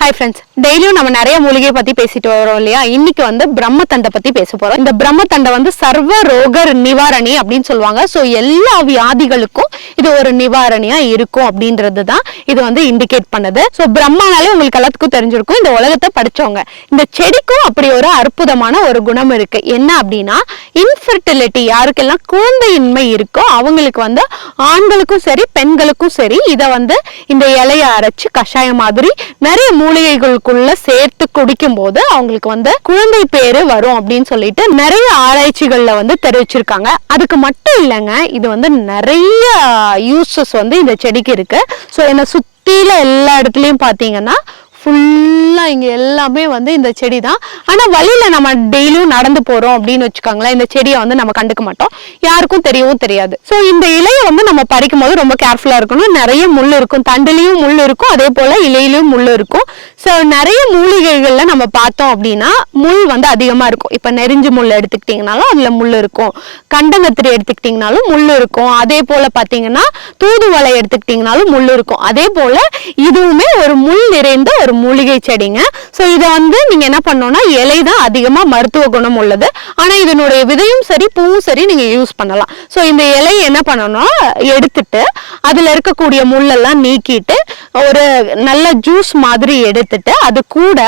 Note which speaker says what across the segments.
Speaker 1: Hi friends டெய்லியும் நம்ம நிறைய மூலிகையை பற்றி பேசிட்டு வரோம் இல்லையா? இன்னைக்கு வந்து பிரம்ம தண்டை பத்தி பேச போகிறோம் இந்த பிரம்ம தண்டை வந்து சர்வ ரோகர் நிவாரணி அப்படின்னு சொல்லுவாங்க. ஸோ எல்லா வியாதிகளுக்கும் இது ஒரு நிவாரணியாக இருக்கும் அப்படின்றது தான் இது வந்து இண்டிகேட் பண்ணுது. ஸோ பிரம்மானாலே உங்களுக்கு எல்லாத்துக்கும் தெரிஞ்சிருக்கும். இந்த உலகத்தை படித்தவங்க இந்த செடிக்கும் அப்படி ஒரு அற்புதமான ஒரு குணம் இருக்கு. என்ன அப்படின்னா இன்ஃபர்டிலிட்டி யாருக்கெல்லாம் குழந்தையின்மை இருக்கோ அவங்களுக்கு வந்து ஆண்களுக்கும் சரி பெண்களுக்கும் சரி இதை வந்து இந்த இலையை அரைச்சு கஷாயம் மாதிரி நிறைய மூலிகைகளுக்குள்ள சேர்த்து குடிக்கும் போது அவங்களுக்கு வந்து குழந்தை பேரு வரும் அப்படின்னு சொல்லிட்டு நிறைய ஆராய்ச்சிகள்ல வந்து தெரிவிச்சிருக்காங்க. அதுக்கு மட்டும் இல்லைங்க இது வந்து நிறைய யூசஸ் வந்து இந்த செடிக்கு இருக்கு. ஸோ என்னை சுத்தியில எல்லா இடத்துலயும் பாத்தீங்கன்னா ஃபுல்லாக இங்க எல்லாமே வந்து இந்த செடி தான் ஆனா வழியில் நம்ம டெய்லியும் நடந்து போறோம் அப்படின்னு வச்சுக்கோங்களேன் இந்த செடியை வந்து நம்ம கண்டுக்க மாட்டோம். யாருக்கும் தெரியவும் தெரியாது. ஸோ இந்த இலையை வந்து நம்ம பறிக்கும் போது ரொம்ப கேர்ஃபுல்லா இருக்கணும். நிறைய முள் இருக்கும். தண்டுலையும் முள் இருக்கும். அதே போல இலையிலையும் முள் இருக்கும். ஸோ நிறைய மூலிகைகள்ல நம்ம பார்த்தோம் அப்படின்னா முள் வந்து அதிகமா இருக்கும். இப்போ நெறிஞ்சு முள் எடுத்துக்கிட்டிங்கனாலும் அதுல முள் இருக்கும். கண்டங்கத்திரி எடுத்துக்கிட்டிங்கனாலும் முள் இருக்கும். அதே போல பாத்தீங்கன்னா தூதுவளை எடுத்துக்கிட்டிங்கனாலும் முள் இருக்கும். அதே போல இதுவுமே ஒரு முள் நிறைந்த ஒரு மூலிகை செடி. செடிங்க ஸோ இதை வந்து நீங்க என்ன பண்ணணும்னா இலை தான் அதிகமா மருத்துவ குணம் உள்ளது. ஆனா இதனுடைய விதையும் சரி பூவும் சரி நீங்க யூஸ் பண்ணலாம். ஸோ இந்த இலையை என்ன பண்ணணும்னா எடுத்துட்டு அதுல இருக்கக்கூடிய முள்ளெல்லாம் நீக்கிட்டு ஒரு நல்ல ஜூஸ் மாதிரி எடுத்துட்டு அது கூட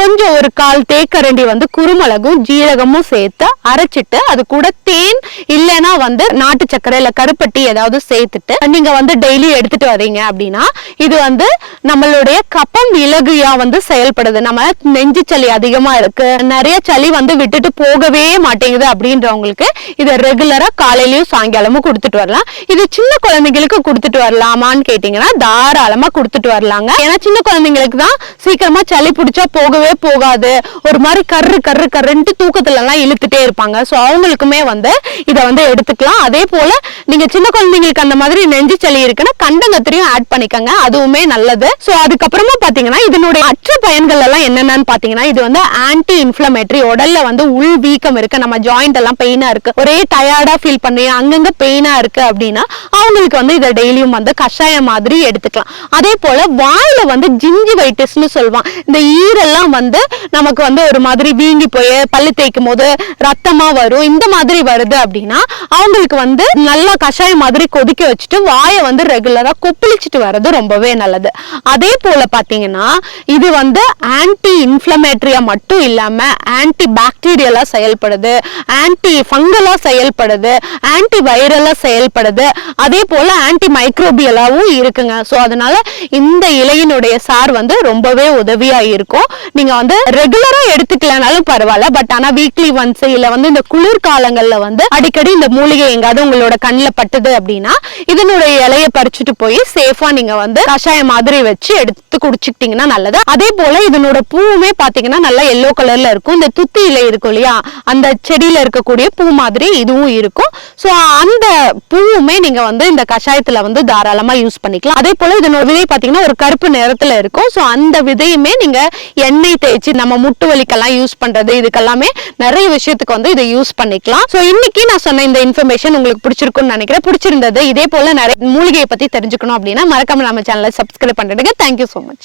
Speaker 1: கொஞ்சம் ஒரு கால் தேக்கரண்டி வந்து குருமிளகும் ஜீரகமும் சேர்த்து அரைச்சிட்டு அது கூட தேன் இல்லைன்னா வந்து நாட்டு சர்க்கரை இல்லை கருப்பட்டி ஏதாவது சேர்த்துட்டு நீங்க வந்து டெய்லி எடுத்துட்டு வரீங்க அப்படின்னா இது வந்து நம்மளுடைய கப்பம் இலகுயா வந்து செயல்படுது. நம்ம நெஞ்சு சளி அதிகமா இருக்கு. நிறைய சளி வந்து விட்டுட்டு போகவே மாட்டேங்குது அப்படின்றவங்களுக்கு இதை ரெகுலரா காலையிலயும் சாயங்காலமும் கொடுத்துட்டு வரலாம். இது சின்ன குழந்தைங்களுக்கு கொடுத்துட்டு வரலாமான்னு கேட்டீங்கன்னா தாராளமா கொடுத்துட்டு வரலாங்க. ஏன்னா சின்ன குழந்தைங்களுக்கு தான் சீக்கிரமா சளி பிடிச்சா போகவே போகாது. ஒரு மாதிரி கரு கரு கருன்ட்டு தூக்கத்துல எல்லாம் இழுத்துட்டே இருப்பாங்க. ஸோ அவங்களுக்குமே வந்து இதை வந்து எடுத்துக்கலாம். அதே போல நீங்க சின்ன குழந்தைங்களுக்கு அந்த மாதிரி நெஞ்சு சளி இருக்குன்னா கண்டங்கத்திரியும் ஆட் பண்ணிக்கோங்க. அதுவுமே நல்லது. ஸோ அதுக்கப்புறமா பாத்தீங்கன்னா இதனுடைய அற்ற பயன்கள் எல்லாம் என்னென்னு பாத்தீங்கன்னா இது வந்து ஆன்டி இன்ஃபிளமேட்டரி உடல்ல வந்து உள் வீக்கம் இருக்கு நம்ம ஜாயிண்ட் எல்லாம் பெயினா இருக்கு. ஒரே டயர்டா ஃபீல் பண்ணி அங்கங்க பெயினா இருக்கு அப்படின்னா அவங்களுக்கு வந்து இதை டெய்லியும் வந்து கஷாயம் மாதிரி எடுத்துக்கலாம். அதே போல வாயில வந்து ஜிஞ்சி வைட்டிஸ்னு சொல்லுவான் இந்த ஈரெல்லாம் வந்து நமக்கு வந்து ஒரு மாதிரி வீங்கி போய் பல்லு தேய்க்கும் போது ரத்தமா வரும். இந்த மாதிரி வருது அப்படின்னா அவங்களுக்கு வந்து நல்லா கஷாயம் மாதிரி கொதிக்க வச்சுட்டு வாயை வந்து ரெகுலரா கொப்பளிச்சுட்டு வர்றது ரொம்பவே நல்லது. அதே போல பாத்தீங்கன்னா இது வந்து ஆன்டி இன்ஃப்ளமேட்ரியா மட்டும் இல்லாம ஆன்டி பாக்டீரியலா செயல்படுது ஆன்டி ஃபங்கலா செயல்படுது ஆன்டி வைரலா செயல்படுது. அதே போல ஆன்டி மைக்ரோபியலாவும் இருக்குங்க. ஸோ அதனால இந்த இலையினுடைய சார் வந்து ரொம்பவே உதவியா இருக்கும். நீங்க வந்து ரெகுலரா எடுத்துக்கலனாலும் பரவாயில்ல. பட் ஆனா வீக்லி ஒன்ஸ் இல்ல வந்து இந்த குளிர்காலங்கள்ல வந்து அடிக்கடி இந்த மூலிகை எங்காவது உங்களோட கண்ணில் பட்டுது அப்படின்னா இதனுடைய இலையை பறிச்சுட்டு போய் சேஃபா நீங்க வந்து கஷாயம் மாதிரி வச்சு எடுத்து குடிச்சுக்கிட்டீங்கன்னா நல்லது. அதே போல இதனோட பூவுமே பாத்தீங்கன்னா நல்லா எல்லோ கலர்ல இருக்கும். இந்த துத்தி இலை இருக்கும் இல்லையா? அந்த செடியில இருக்கக்கூடிய பூ மாதிரி இதுவும் இருக்கும். ஸோ அந்த பூவுமே நீங்க வந்து இந்த கஷாயத்துல வந்து தாராளமா யூஸ் பண்ணிக்கலாம். அதே போல இதனோட விதை பாத்தீங்கன்னா ஒரு கருப்பு நிறத்துல இருக்கும். ஸோ அந்த விதையுமே நீங்க எண்ணெய் தேய்ச்சி நம்ம முட்டு வலிக்கெல்லாம் யூஸ் பண்றது இதுக்கெல்லாமே நிறைய விஷயத்துக்கு வந்து இதை யூஸ் பண்ணிக்கலாம். ஸோ இன்னைக்கு நான் சொன்ன இந்த இன்ஃபர்மேஷன் உங்களுக்கு பிடிச்சிருக்கும்னு நினைக்கிறேன். பிடிச்சிருந்தது இதே போல நிறைய மூலிகையை பத்தி தெரிஞ்சுக்கணும் அப்படின்னா மறக்காம நம்ம சேனலை சப்ஸ்கிரைப் பண்ணிடுங்க. Thank you so much